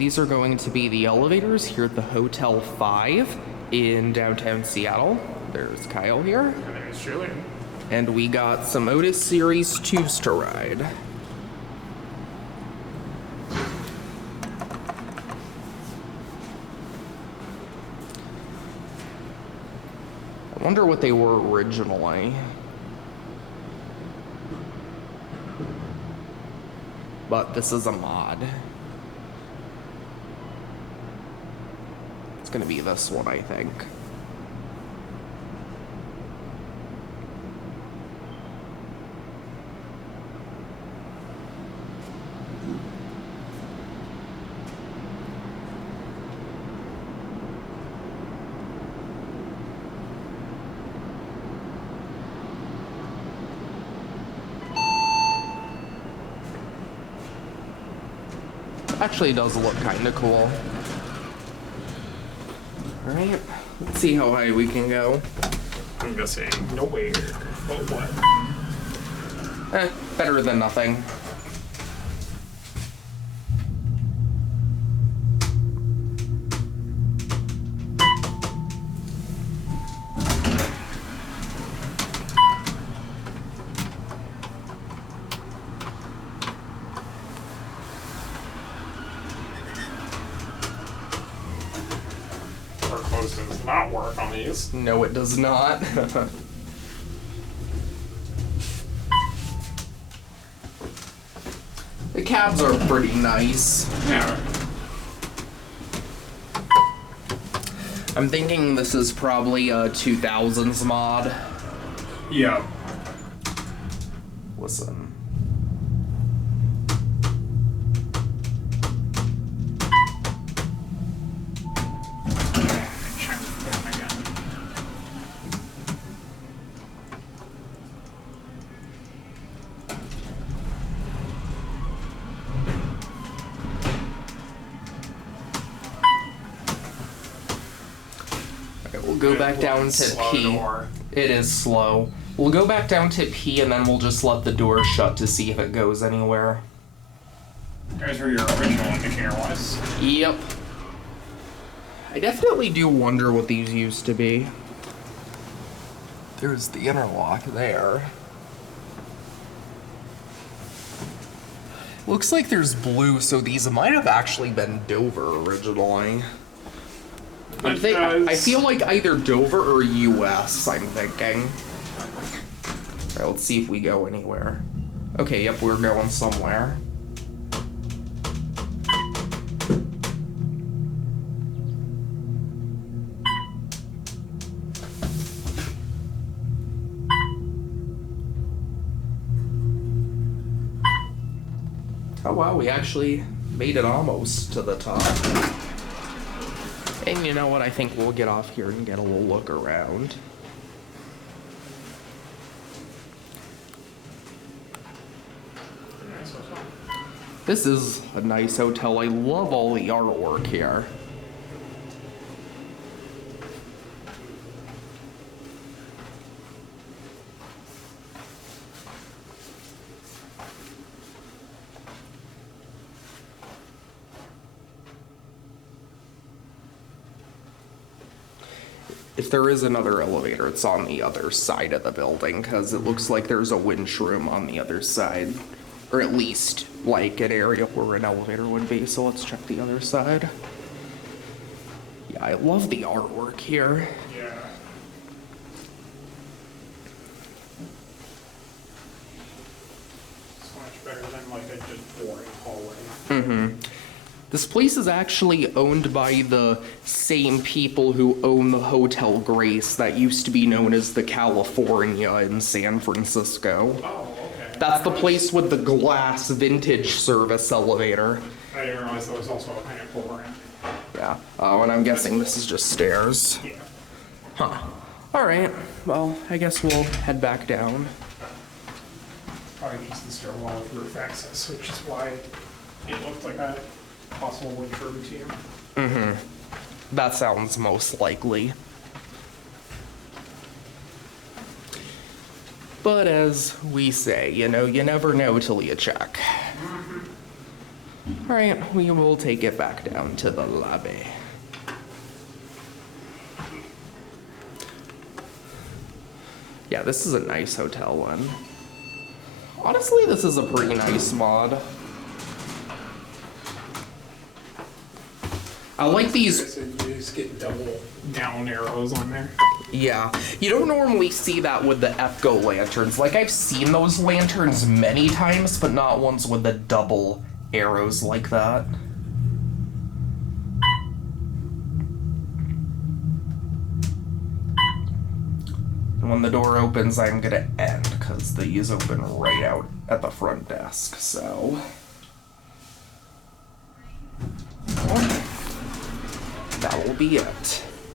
these are going to be the elevators here at the Hotel 5 in downtown Seattle. There's Kyle here. And there's Julian. And we got some Otis Series tubes to ride. I wonder what they were originally. But this is a mod. It's gonna be this one, I think. Actually, it does look kind of cool. Alright, let's see how high we can go. I'm guessing nowhere. But what? Better than nothing. Does not work on these. No, it does not. The cabs are pretty nice. Yeah. I'm thinking this is probably a 2000s mod. Yeah. Listen. We'll go back down to P. Door. It is slow. We'll go back down to P and then we'll just let the door shut to see if it goes anywhere. There's where your original indicator was. Yep. I definitely do wonder what these used to be. There's the interlock there. Looks like there's blue, so these might have actually been Dover originally. I feel like either Dover or US, I'm thinking. Alright, let's see if we go anywhere. Okay, yep, we're going somewhere. Oh wow, we actually made it almost to the top. And you know what, I think we'll get off here and get a little look around. This is a nice hotel. I love all the artwork here. If there is another elevator, it's on the other side of the building, because it looks like there's a winch room on the other side. Or at least, like, an area where an elevator would be, so let's check the other side. Yeah, I love the artwork here. Yeah. So much better than, like, a just boring hallway. Mm-hmm. This place is actually owned by the same people who own the Hotel Grace that used to be known as the California in San Francisco. Oh, okay. That's the place with the glass vintage service elevator. I didn't realize there was also a pineapple brand. Yeah. Oh, and I'm guessing this is just stairs. Yeah. Huh. Alright. Well, I guess we'll head back down. Probably just the stairwell with roof access, which is why it looked like a possible winch room to you. Mm-hmm. That sounds most likely. But as we say, you know, you never know till you check. Mm-hmm. Alright, we will take it back down to the lobby. Yeah, this is a nice hotel one. Honestly, this is a pretty nice mod. I like these. You just get double down arrows on there. Yeah, you don't normally see that with the EFGO lanterns. Like, I've seen those lanterns many times, but not ones with the double arrows like that. And when the door opens, I'm gonna end, because these open right out at the front desk, so... that will be it.